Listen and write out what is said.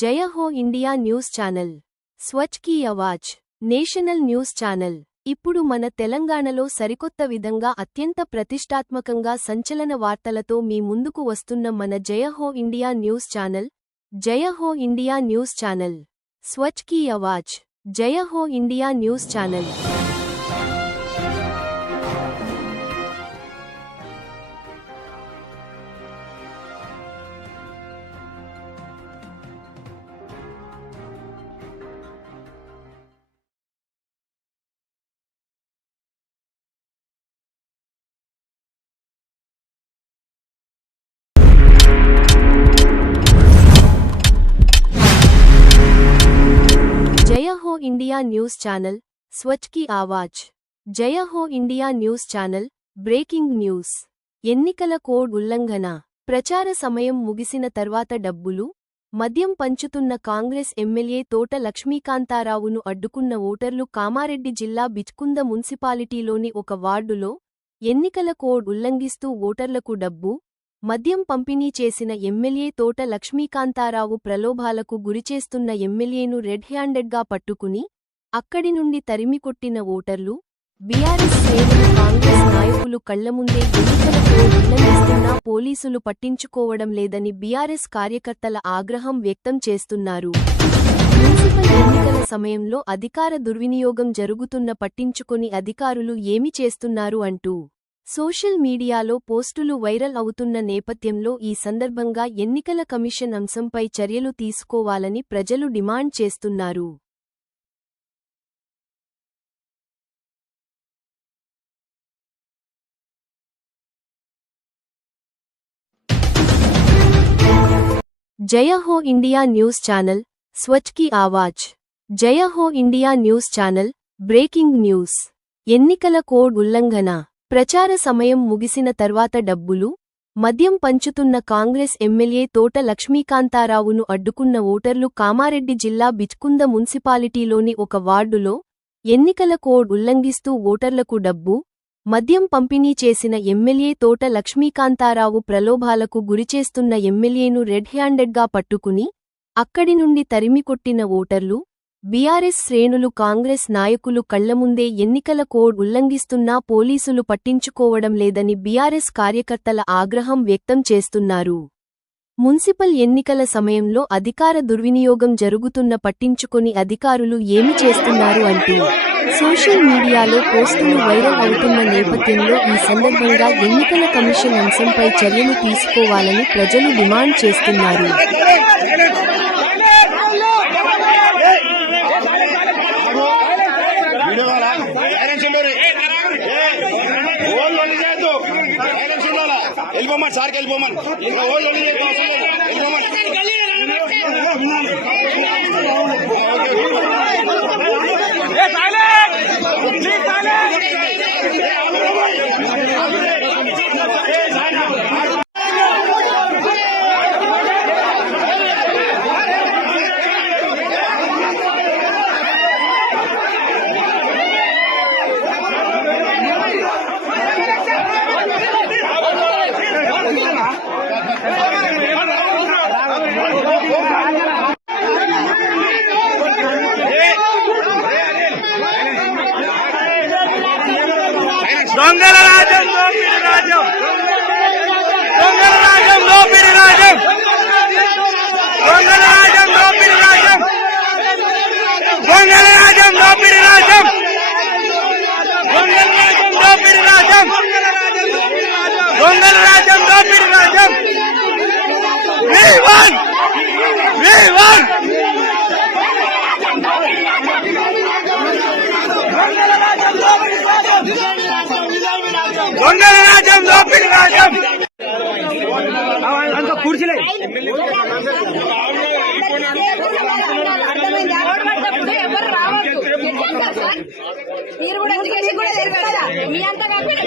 జయ Ho India news channel, స్వచ్ఛ్ కీ ఆవాజ్, నేషనల్ న్యూస్ ఛానల్. ఇప్పుడు మన తెలంగాణలో సరికొత్త విధంగా అత్యంత ప్రతిష్టాత్మకంగా సంచలన వార్తలతో మీ ముందుకు వస్తున్న మన జయ Ho India news channel. Jai Ho India news channel, స్వచ్ఛ్ కీ ఆవాజ్, Jai Ho India news channel. Jai Ho India news channel, స్వచ్ఛ్ కీ ఆవాజ్, Jai Ho India news channel. Breaking news. ఎన్నికల కోడ్ ఉల్లంఘన. ప్రచార సమయం ముగిసిన తర్వాత డబ్బులు, మద్యం పంచుతున్న కాంగ్రెస్ ఎమ్మెల్యే తోట లక్ష్మీకాంతారావును అడ్డుకున్న ఓటర్లు. కామారెడ్డి జిల్లా బిచ్కుంద మున్సిపాలిటీలోని ఒక వార్డులో ఎన్నికల కోడ్ ఉల్లంఘిస్తూ ఓటర్లకు డబ్బు, మద్యం పంపిణీ చేసిన ఎమ్మెల్యే తోట లక్ష్మీకాంతారావు ప్రలోభాలకు గురిచేస్తున్న ఎమ్మెల్యేను రెడ్ హ్యాండెడ్గా పట్టుకుని అక్కడి నుండి తరిమికొట్టిన ఓటర్లు. బీఆర్ఎస్ శ్రేణులు, కాంగ్రెస్ నాయకులు కళ్లముందే ఎన్నికల కోడ్ ఉల్లంఘిస్తున్నా పోలీసులు పట్టించుకోవడం లేదని బీఆర్ఎస్ కార్యకర్తల ఆగ్రహం వ్యక్తం చేస్తున్నారు. మున్సిపల్ ఎన్నికల సమయంలో అధికార దుర్వినియోగం జరుగుతున్న పట్టించుకొని అధికారులు ఏమి చేస్తున్నారు అంటూ సోషల్ మీడియాలో పోస్టులు వైరల్ అవుతున్న నేపథ్యంలో ఈ సందర్భంగా ఎన్నికల కమిషన్ అంశంపై చర్యలు తీసుకోవాలని ప్రజలు డిమాండ్ చేస్తున్నారు. Jai Ho India news channel, స్వచ్ఛ్ కీ ఆవాజ్, Jai Ho India news channel. Breaking news. ఎన్నికల కోడ్ ఉల్లంఘన. ప్రచార సమయం ముగిసిన తర్వాత డబ్బులు, మద్యం పంచుతున్న కాంగ్రెస్ ఎమ్మెల్యే తోట లక్ష్మీకాంతారావును అడ్డుకున్న ఓటర్లు. కామారెడ్డి జిల్లా బిచ్కుంద మున్సిపాలిటీలోని ఒక వార్డులో ఎన్నికల కోడ్ ఉల్లంఘిస్తూ ఓటర్లకు డబ్బు, మద్యం పంపిణీ చేసిన ఎమ్మెల్యే తోట లక్ష్మీకాంతారావు ప్రలోభాలకు గురిచేస్తున్న ఎమ్మెల్యేను రెడ్ హ్యాండెడ్గా పట్టుకుని అక్కడి నుండి తరిమికొట్టిన ఓటర్లు. బీఆర్ఎస్ శ్రేణులు, కాంగ్రెస్ నాయకులు కళ్లముందే ఎన్నికల కోడ్ ఉల్లంఘిస్తున్నా పోలీసులు పట్టించుకోవడం లేదని బీఆర్ఎస్ కార్యకర్తల ఆగ్రహం వ్యక్తం చేస్తున్నారు. మున్సిపల్ ఎన్నికల సమయంలో అధికార దుర్వినియోగం జరుగుతున్న పట్టించుకొని అధికారులు ఏమి చేస్తున్నారు అంటూ సోషల్ మీడియాలో పోస్టులు వైరల్ అవుతున్న నేపథ్యంలో ఈ సందర్భంగా ఎన్నికల కమిషన్ అంశంపై చర్యలు తీసుకోవాలని ప్రజలు డిమాండ్ చేస్తున్నారు. దొంగల రాజ్యం, దోపిడి రాజ్యం, దొంగల రాజ్యం, దోపిడి రాజ్యం, దొంగల రాజ్యం, దోపిడి రాజ్యం, దొంగల రాజ్యం, దోపిడి రాజ్యం, దొంగల రాజ్యం, దోపిడి రాజ్యం, దొంగల రాజ్యం, దోపిడి రాజ్యం. We won! We won! దొంగల రాజ్యం, దోపిడి రాజ్యం. అంత కూర్చులే మీరు కూడా ఎడ్యుకేషన్ కూడా తెలుసు కదా, మీ అంతా కాకుండా